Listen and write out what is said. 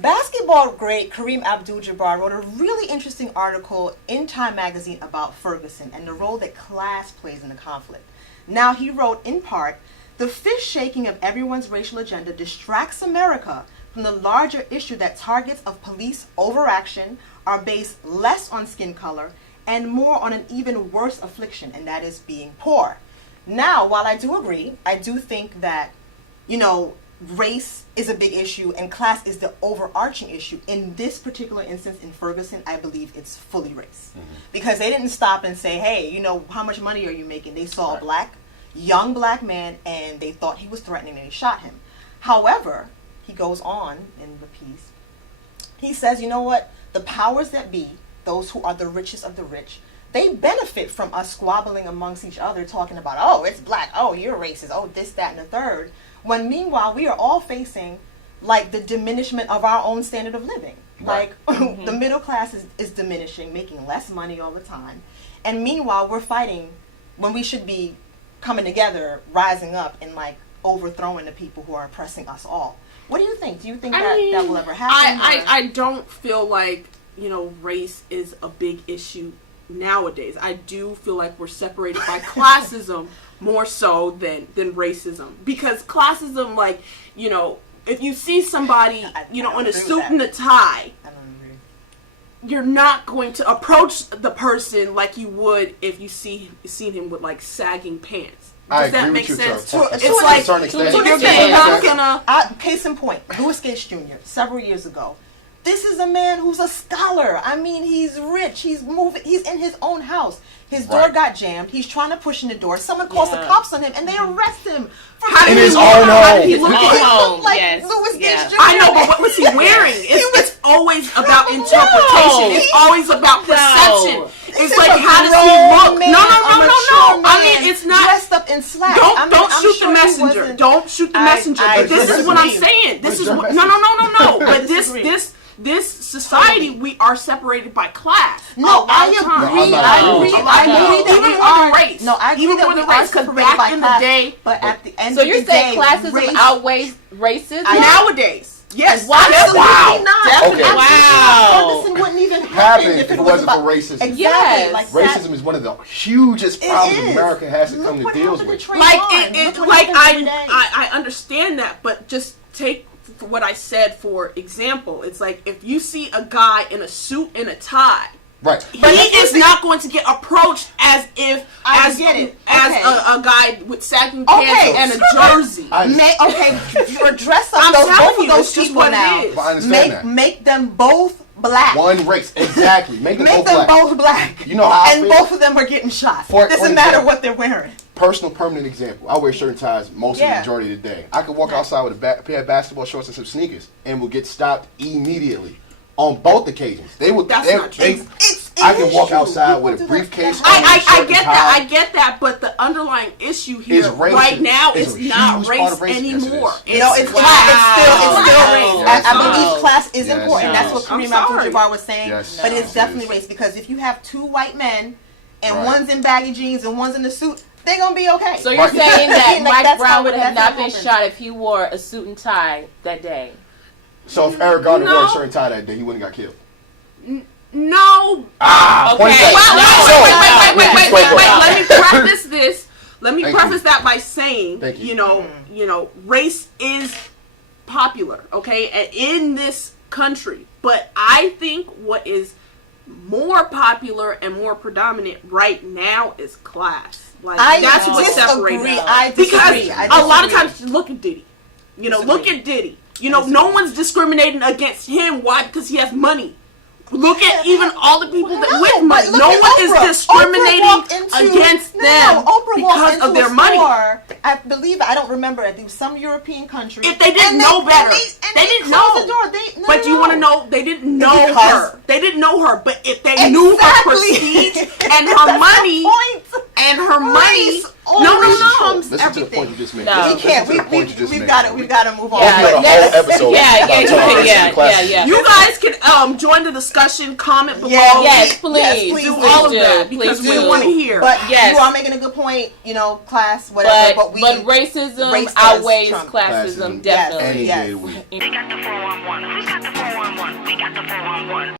Basketball great Kareem Abdul Jabbar wrote a really interesting article in Time magazine about Ferguson and the role that class plays in the conflict. Now, he wrote, in part, the fist shaking of everyone's racial agenda distracts America from the larger issue that targets of police overaction are based less on skin color and more on an even worse affliction, and that is being poor. Now, while I do agree, I do think that, race is a big issue and class is the overarching issue. In this particular instance in Ferguson, I believe it's fully race. Mm-hmm. Because they didn't stop and say, hey, how much money are you making? They saw a young black man and they thought he was threatening and they shot him. However, he goes on in the piece. He says, you know what? The powers that be, those who are the richest of the rich, they benefit from us squabbling amongst each other, talking about, oh, it's black, oh, you're racist, oh, this, that, and the third. When meanwhile, we are all facing, the diminishment of our own standard of living. Right. Mm-hmm. The middle class is diminishing, making less money all the time. And meanwhile, we're fighting when we should be coming together, rising up, and, overthrowing the people who are oppressing us all. What do you think? Do you think that will ever happen? I don't feel like, race is a big issue nowadays. I do feel like we're separated by classism more so than racism. Because classism, if you see somebody, in a suit and a tie, you're not going to approach the person like you would if you seen him with, sagging pants. Does that make sense? It's like, you're not gonna... Case in point, Louis Gates Jr., several years ago. This is a man who's a scholar. I mean, he's rich. He's moving. He's in his own house. His door got jammed. He's trying to push in the door. Someone calls the cops on him, and they arrest him. In his own home. How did he look like Louis Gates Jr.? I know, but what was he wearing? It's always about interpretation. It's always about perception. It's like, how does he look? No. I mean, it's not dressed up in slacks. Don't shoot the messenger. Don't shoot the messenger. But this is what I'm saying. This is what. No. But this society, we are separated by class. No, I agree. I agree even more than race. No, I agree that we are separated by class. But at the end of the day, so you're saying classism outweighs racism nowadays? Yes. Absolutely not. Definitely. Okay. Wow. Ferguson wouldn't even happen if it wasn't for racism. Exactly. Yes. Racism is one of the hugest problems America has to come to deals with. I understand that, but just take what I said for example. It's like if you see a guy in a suit and a tie. Right. But he is not going to get approached as if as a guy with sagging pants and a jersey. You're dressed up both of those people now. I understand that. Make them both black. One race, exactly. Make them both black. You know how I feel? Both of them are getting shot. Doesn't matter what they're wearing. Personal, permanent example. I wear shirt and ties most of the majority of the day. I could walk outside with a pair of basketball shorts and some sneakers and will get stopped immediately. On both occasions, they would. That's not true. I can walk outside with a briefcase. I get that, but the underlying issue here right now is not race anymore. It's still race. I believe class is important. That's what Kareem Abdul Jabbar was saying. But it's definitely race because if you have two white men and one's in baggy jeans and one's in the suit, they're gonna be okay. So you're saying that Mike Brown would have not been shot if he wore a suit and tie that day? So if Eric Garner wore a shirt and tie that day, he wouldn't have got killed. No. Wait. Let me preface that by saying, race is popular, okay, in this country. But I think what is more popular and more predominant right now is class. That's what separates us. Because a lot of times, look at Diddy. Look at Diddy. No one's discriminating against him. Why? Because he has money. Look at even all the people with money. No one is discriminating against them because of their money. I believe, I don't remember, I think some European country. If they didn't know better, they didn't know. But you want to know, they didn't know her. They didn't know her. But if they knew her prestige and her money, overcomes Listen everything. to the point you just made. No. We can't. We've got to move on. Yeah, a whole episode. Yeah. You guys can join the discussion, comment below. Yes, please. Do all of that because we want to hear. But you are making a good point, class, whatever. But racism outweighs classism, definitely. Any day of the week. We got the 411. Who's got the 411? We got the 411.